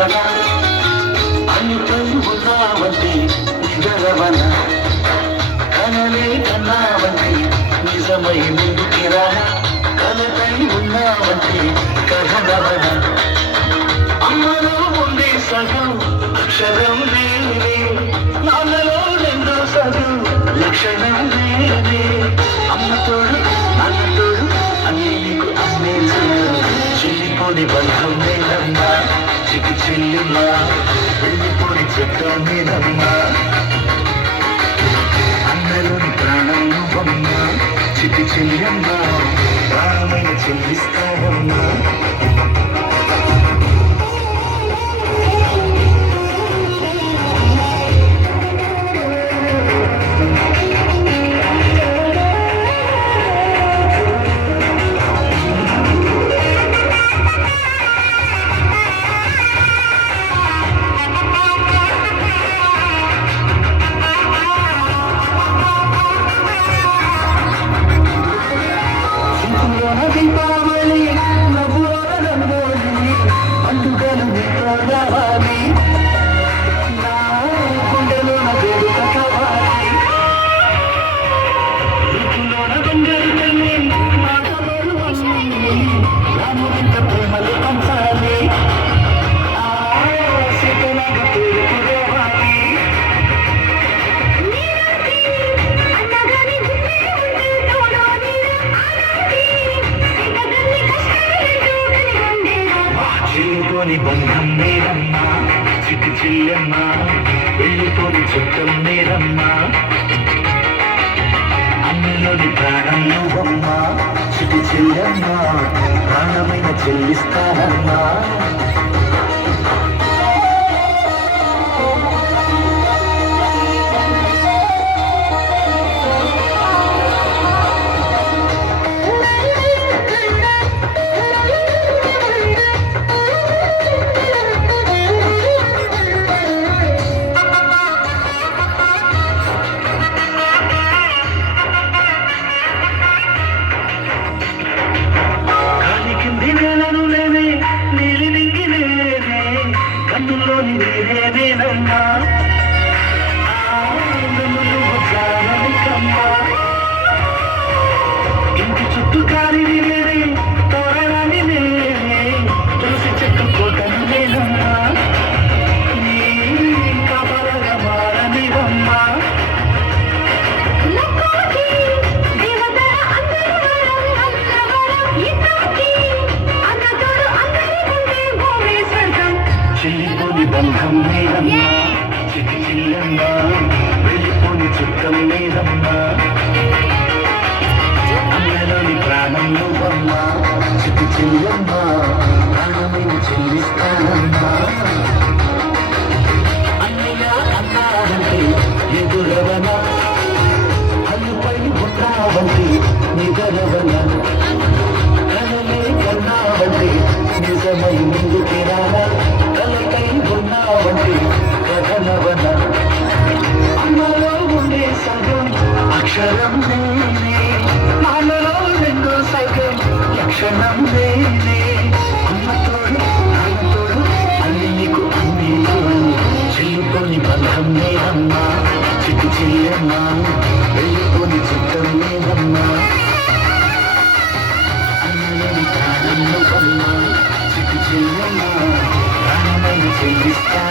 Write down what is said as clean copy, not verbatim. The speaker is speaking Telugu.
నిదురవన అన్నిపై ఉన్నావంటే నిదరవన కనలే కన్నావంటే నిజమై ముందుకి రానా కలపై ఉన్నావంటే కథనవన అమ్మలో ఉండే సగం అక్షరం నేనే నాన్నలో రెండో సగం లక్షణం నేనే అమ్మతోడు అన్నతోడు అన్ని నీకు అన్నే చెల్లిపోని బంధం నేనమ్మా చికి చెల్లిమ్మా వెళ్ళిపోని చట్టం నేనమ్మా అన్నలోని ప్రాణం నువ్వమ్మా చికి చెల్లమ్మా ప్రాణమైన చెల్లిస్తావమ్మా దీపావళి నవ్వుల రంగోలి పండుగలు నీతో రావాలి నా గుండెలోన వేడుక కావాలి ఋతులోన బంగారు తల్లి మాటలు రాముడింత ప్రేమలు పంచాలి సీతలాగా పేరుకు రావాలి చెల్లిపోని బంధం నేరమ్మా చిట్టి చెల్లెమ్మా వెళ్ళిపోని చుట్టం నేరమ్మా అమ్మలోని ప్రాణం నువ్వమ్మా చిట్టి చెల్లెమ్మా ప్రాణమైన చెల్లిస్తానమ్మా కన్నులోని నీరేనేనమ్మా ఇంటి చుట్టూ కాని నేనే తోరణాన్ని నేనే తులసి చెట్టు కోటను నేనమ్మా నీ కాపలగా మారనివమ్మా చెల్లిపోని బంధం నేనమ్మా చిటి చెల్లమ్మా వెళ్ళిపోని చుట్టం నేనమ్మా అమ్మలోని ప్రాణం నువ్వమ్మా చిటి చెల్లమ్మా ప్రాణమైన చెల్లిస్తానమ్మా అన్నయ్య అన్నావంటే ఎదురవనా అల్లుపై ఉన్నావంటే నిదరవన కనలే కన్నావంటే నిజమై ముందుకి రానా కలకై ఉన్నావంటే కథనవన అమ్మలో ఉండే సగం అక్షరం నేనే నాన్నలో రెండో సగం లక్షణం నేనే అమ్మతోడు నాన్నతోడు అన్ని నీకు అన్ని చెల్లుకొని బంధం నేనమ్మా చిట్టి చెల్లెమ్మా వెళ్ళిపోని చుట్టం నేనమ్మా అన్నలోని ప్రాణం నువ్వమ్మా చిట్టి చెల్లెమ్మా ప్రాణమైన చెల్లిస్తా